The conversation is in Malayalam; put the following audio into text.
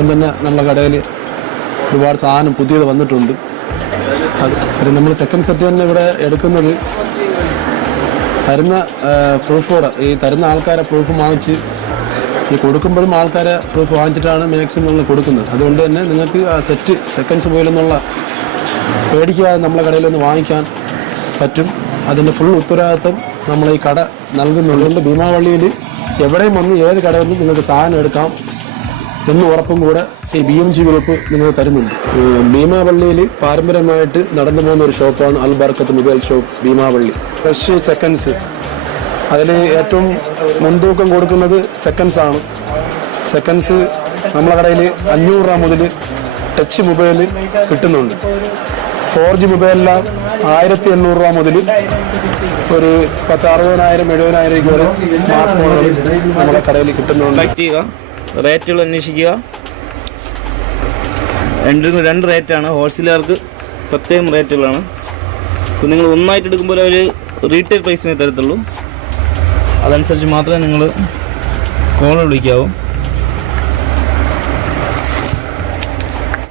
ഇപ്പം തന്നെ നമ്മളെ കടയിൽ ഒരുപാട് സാധനം പുതിയത് വന്നിട്ടുണ്ട്. അത് നമ്മൾ സെക്കൻഡ് സെറ്റ് തന്നെ ഇവിടെ എടുക്കുന്നത് തരുന്ന പ്രൂഫോടെ, ഈ തരുന്ന ആൾക്കാരെ പ്രൂഫ് വാങ്ങിച്ച് ഈ കൊടുക്കുമ്പോഴും ആൾക്കാരെ പ്രൂഫ് വാങ്ങിച്ചിട്ടാണ് മാക്സിമം നമ്മൾ കൊടുക്കുന്നത്. അതുകൊണ്ട് തന്നെ നിങ്ങൾക്ക് ആ സെറ്റ് സെക്കൻഡ്സ് പോയില്ലെന്നുള്ള പേടിക്കാതെ നമ്മളെ കടയിൽ നിന്ന് വാങ്ങിക്കാൻ പറ്റും. അതിൻ്റെ ഫുൾ ഉത്തരവാദിത്വം നമ്മൾ ഈ കട നൽകുന്നുണ്ട്. അതുകൊണ്ട് ഭീമാപള്ളിയിൽ എവിടെയും വന്ന് ഏത് കടയിൽ നിന്നും നിങ്ങൾക്ക് സാധനം എടുക്കാം എന്ന് ഉറപ്പും കൂടെ ഈ BMG ഗ്രൂപ്പ് നിങ്ങൾക്ക് തരുന്നുണ്ട്. ഭീമാപള്ളിയിൽ പാരമ്പര്യമായിട്ട് നടന്നു പോകുന്ന ഒരു ഷോപ്പാണ് അൽ ബർക്കത്ത് mobile shop Beemapally. Fresh seconds, അതിൽ ഏറ്റവും മുൻതൂക്കം കൊടുക്കുന്നത് സെക്കൻഡ്സ് ആണ്. സെക്കൻഡ്സ് നമ്മളെ കടയിൽ 500 രൂപ മുതൽ ടച്ച് മൊബൈൽ കിട്ടുന്നുണ്ട്. 4G മൊബൈലെല്ലാം 1800 രൂപ മുതൽ ഒരു 60,000-70,000 വരെ സ്മാർട്ട് ഫോണുകൾ നമ്മുടെ കടയിൽ കിട്ടുന്നുണ്ട്. റേറ്റുകൾ അന്വേഷിക്കുക. രണ്ട് റേറ്റാണ്. ഹോൾസെയിലുകാർക്ക് പ്രത്യേകം റേറ്റുകളാണ്. അപ്പോൾ നിങ്ങൾ ഒന്നായിട്ട് എടുക്കുമ്പോൾ ഒരു റീറ്റെയിൽ പ്രൈസിനെ തരത്തുള്ളൂ. അതനുസരിച്ച് മാത്രമേ നിങ്ങൾ കോൾ വിളിക്കാവൂ.